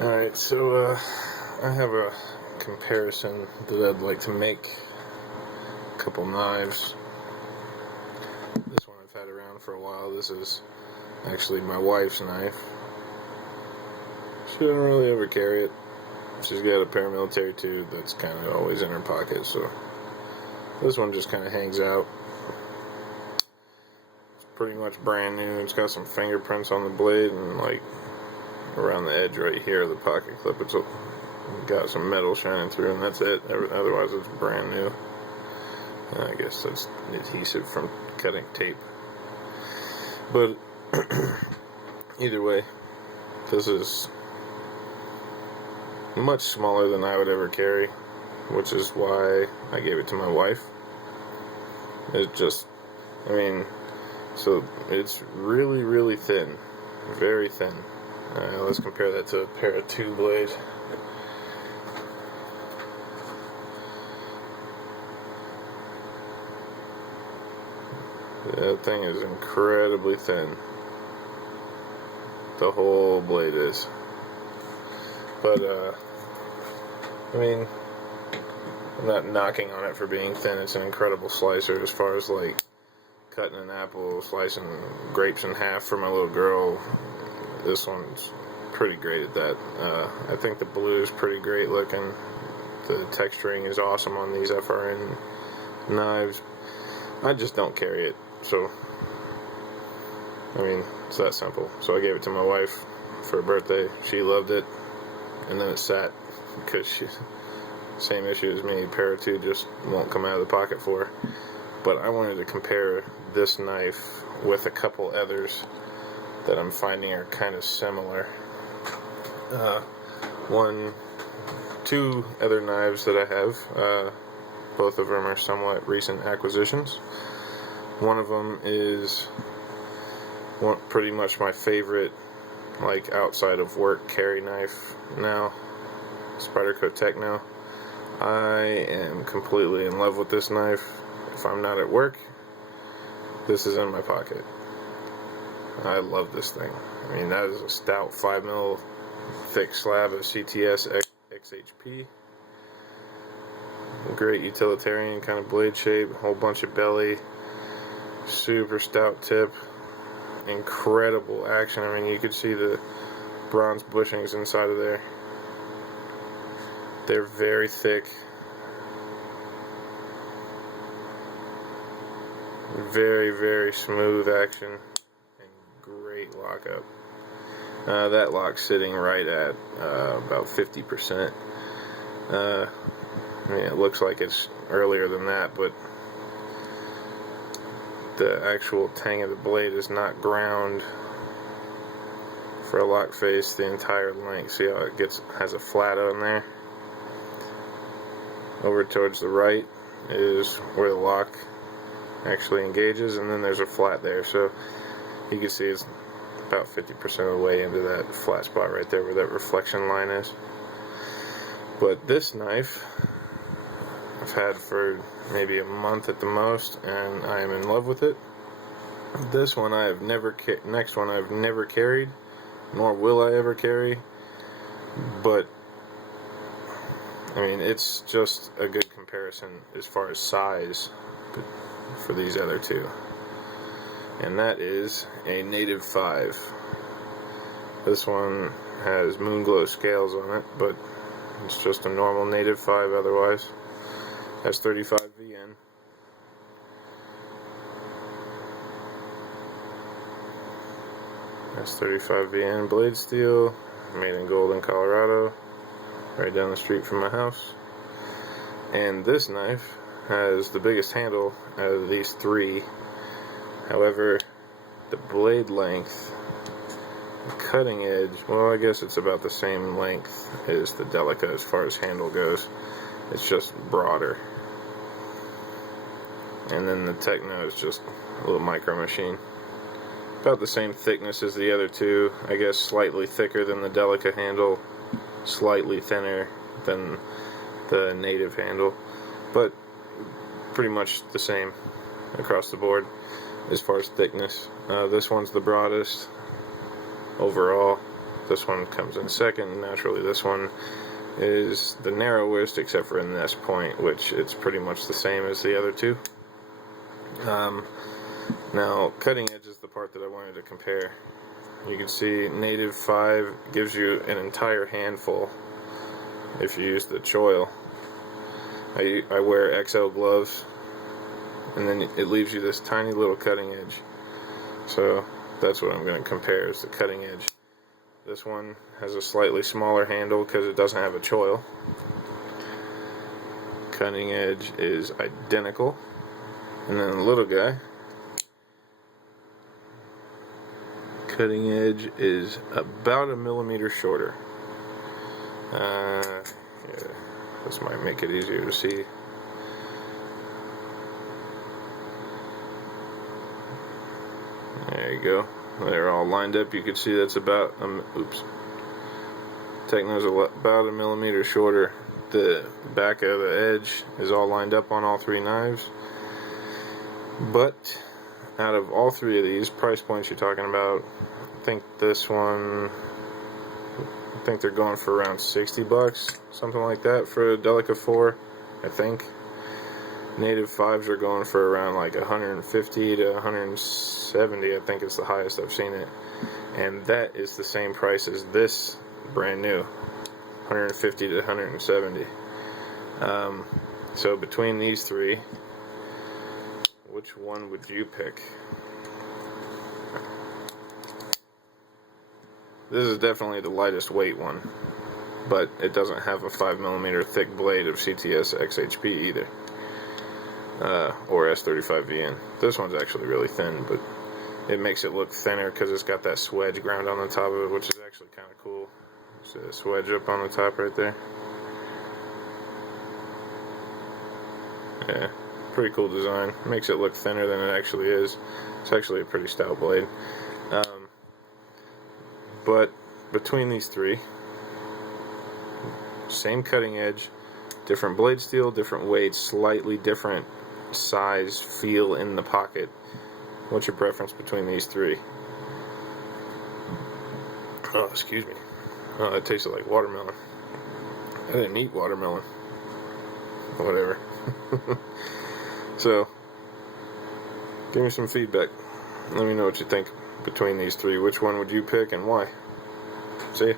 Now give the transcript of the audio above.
Alright, so I have a comparison that I'd like to make. A couple knives. This one I've had around for a while. This is actually my wife's knife. She doesn't really ever carry it. She's got a paramilitary tube that's kind of always in her pocket, so this one just kind of hangs out. It's pretty much brand new. It's got some fingerprints on the blade and like around the edge right here of the pocket clip. It's got some metal shining through, and that's it. Otherwise, it's brand new. And I guess that's adhesive from cutting tape. But either way, this is much smaller than I would ever carry, which is why I gave it to my wife. It's just, so it's really, really thin. Very thin. Let's compare that to a pair of 2 blades. That thing is incredibly thin. The whole blade is. But, I'm not knocking on it for being thin. It's an incredible slicer as far as like cutting an apple, slicing grapes in half for my little girl. This one's pretty great at that. I think the blue is pretty great looking. The texturing is awesome on these FRN knives. I just don't carry it, so it's that simple. So I gave it to my wife for her birthday. She loved it, and then it sat because same issue as me. Pair of 2 just won't come out of the pocket for her. But I wanted to compare this knife with a couple others that I'm finding are kind of similar. 2 other knives that I have. Both of them are somewhat recent acquisitions. One of them is pretty much my favorite, like outside of work carry knife now. Spyderco Techno. I am completely in love with this knife. If I'm not at work, this is in my pocket. I love this thing. That is a stout 5mm thick slab of CTS XHP. Great utilitarian kind of blade shape, whole bunch of belly, super stout tip, incredible action. You could see the bronze bushings inside of there. They're very thick, very, very smooth action, and great lockup. That lock's sitting right at about 50%. It looks like it's earlier than that, but the actual tang of the blade is not ground for a lock face the entire length. See how it has a flat on there? Over towards the right is where the lock actually engages, and then there's a flat there. So you can see it's about 50% of the way into that flat spot right there where that reflection line is. But this knife I've had for maybe a month at the most, and I am in love with it. This one I have never next one I've never carried, nor will I ever carry. But it's just a good comparison as far as size for these other 2. And that is a Native 5. This one has Moonglow scales on it, but it's just a normal Native 5 otherwise. Has 35 VN. That's 35 VN blade steel, made in Golden, Colorado, right down the street from my house. And this knife has the biggest handle out of these 3. However, the blade length, the cutting edge, well, I guess it's about the same length as the Delica as far as handle goes. It's just broader. And then the Techno is just a little micro machine. About the same thickness as the other 2. I guess slightly thicker than the Delica handle, slightly thinner than the Native handle, but pretty much the same across the board as far as thickness. This one's the broadest overall. this one comes in second. Naturally, this one is the narrowest, except for in this point, which it's pretty much the same as the other two. Now, cutting edge is the part that I wanted to compare. You can see native 5 gives you an entire handful if you use the choil. I wear XL gloves, and then it leaves you this tiny little cutting edge. So that's what I'm going to compare, is the cutting edge. This one has a slightly smaller handle because it doesn't have a choil. Cutting edge is identical. And then the little guy, cutting edge is about 1 millimeter shorter. Yeah, this might make it easier to see. There you go. They're all lined up. You can see that's about Techno's about 1 millimeter shorter. The back of the edge is all lined up on all 3 knives. But out of all 3 of these price points you're talking about, I think this one, I think they're going for around 60 bucks, something like that, for a Delica 4, I think. Native 5s are going for around like 150 to 170, I think it's the highest I've seen it. And that is the same price as this brand new, 150 to 170. So between these 3, which one would you pick? This is definitely the lightest weight one, but it doesn't have a 5mm thick blade of CTS XHP either, or S35VN. This one's actually really thin, but it makes it look thinner because it's got that swedge ground on the top of it, which is actually kind of cool. See the swedge up on the top right there? Yeah. Pretty cool design. Makes it look thinner than it actually is. It's actually a pretty stout blade. But between these 3, same cutting edge, different blade steel, different weight, slightly different size, feel in the pocket. What's your preference between these 3? Oh, excuse me. Oh, that tasted like watermelon. I didn't eat watermelon. Whatever. So, give me some feedback. Let me know what you think between these 3. Which one would you pick and why? See ya.